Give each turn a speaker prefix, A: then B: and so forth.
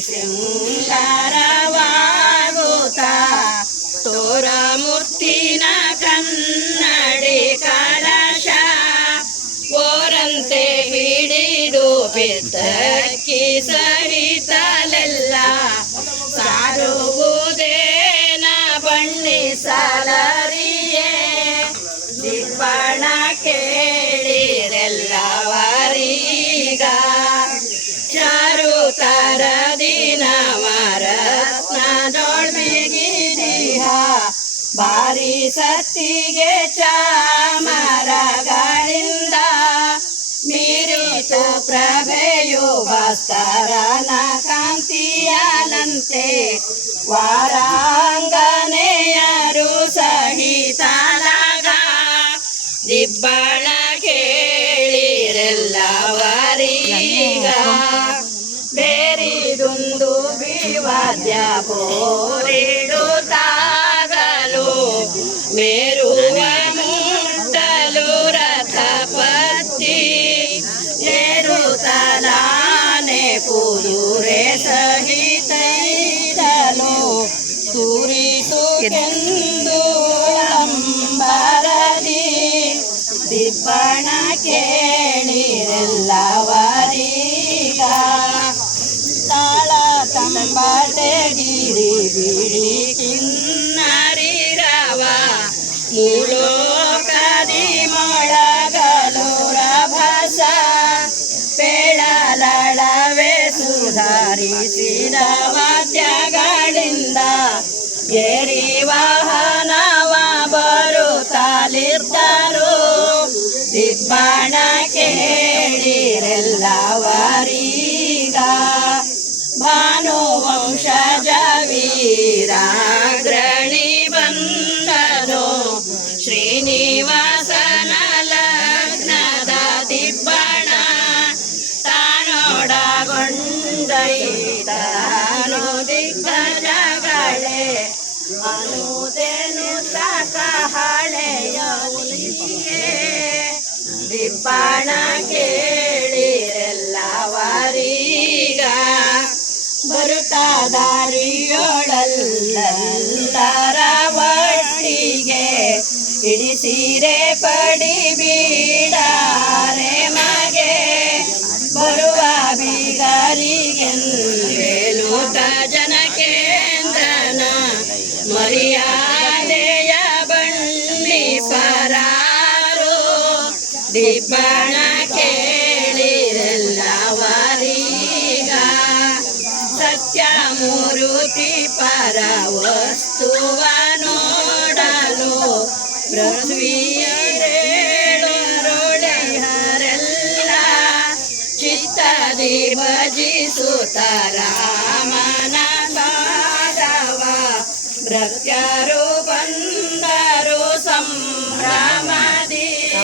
A: ಶೃಂಗಾರವಾಗುತ್ತ ತೋರ ಮುತ್ತಿನ ಕನ್ನಡಿ ಕಲಶ ಓರಂತೆ ಹಿಡಿದು ಬಿದ್ದಕ್ಕಿ ಸಹಿತಲೆಲ್ಲ ಸಾರುವುದೇನ ಬಣ್ಣಿಸಲ. ಬಾರಿ ಸತ್ತಿಗೆ ಚಾಮರಗಳಿಂದ ಮೀರಿತು ಪ್ರಭೆಯು ವಸ್ತರನ ಕಾಂತಿಯನಂತೆ ವಾರಾಂಗನೆಯರು ಸಹಿತಲಾಗ ದಿಬ್ಬಣ ಕೇಳಿರೆಲ್ಲವರೀಗ. ಬೇರಿದುಂದು ಬಿವಾದ್ಯ ಬೋರಿಡುತ್ತಾಗಲು ಏರುತ್ತಲಾನೆ ಕುದುರೆ ಸಹಿತೈದಲು ತೂರಿತು ಕೆಂದು ಅಂಬರದಿ ದಿಬ್ಬಣ ಕೇಳಿರೆಲ್ಲವರೀಗ. ತಾಳ ತಂಬಾಟೆ ಗಿರಿ ಬಿಡಿ ಕಿನ್ನರಿರವ. ಮೂಲೋಕದಿ ಸುಧಾರಿಸಿದ ವಾದ್ಯಗಳಿಂದ ಏರಿ ವಾಹನವ ಬರುತ್ತಲಿದ್ದರು ದಿಬ್ಬಣ ಕೇಳಿರೆಲ್ಲವರೀಗ ಭಾನುವಂಶಜ ವೀರಾಗ್ರಣಿ ದಿಬ್ಬಣ ಕೇಳಿರೆಲ್ಲವರೀಗ. ಬರುತ್ತಾ ದಾರಿಯೊಳಲ್ಲರ ಮರ್ಯಾದೆಯ ಬಣ್ಣಿ ಪರಾರು ದಿಬ್ಬಣ ಕೇಳಿರಲ್ಲವರೀಗ ಸತ್ಯ ಮೂರುತಿ ಪರ ವಸ್ತುವ ನೋಡಲು ಪೃಥ್ವಿಯರೇಳೊಡೆಹರೆಲ್ಲ ಚಿತ್ತದಿ ಭಜಿಸುತ್ತ ರಾಮನ प्रत्यारोपन्दरो संभ्राम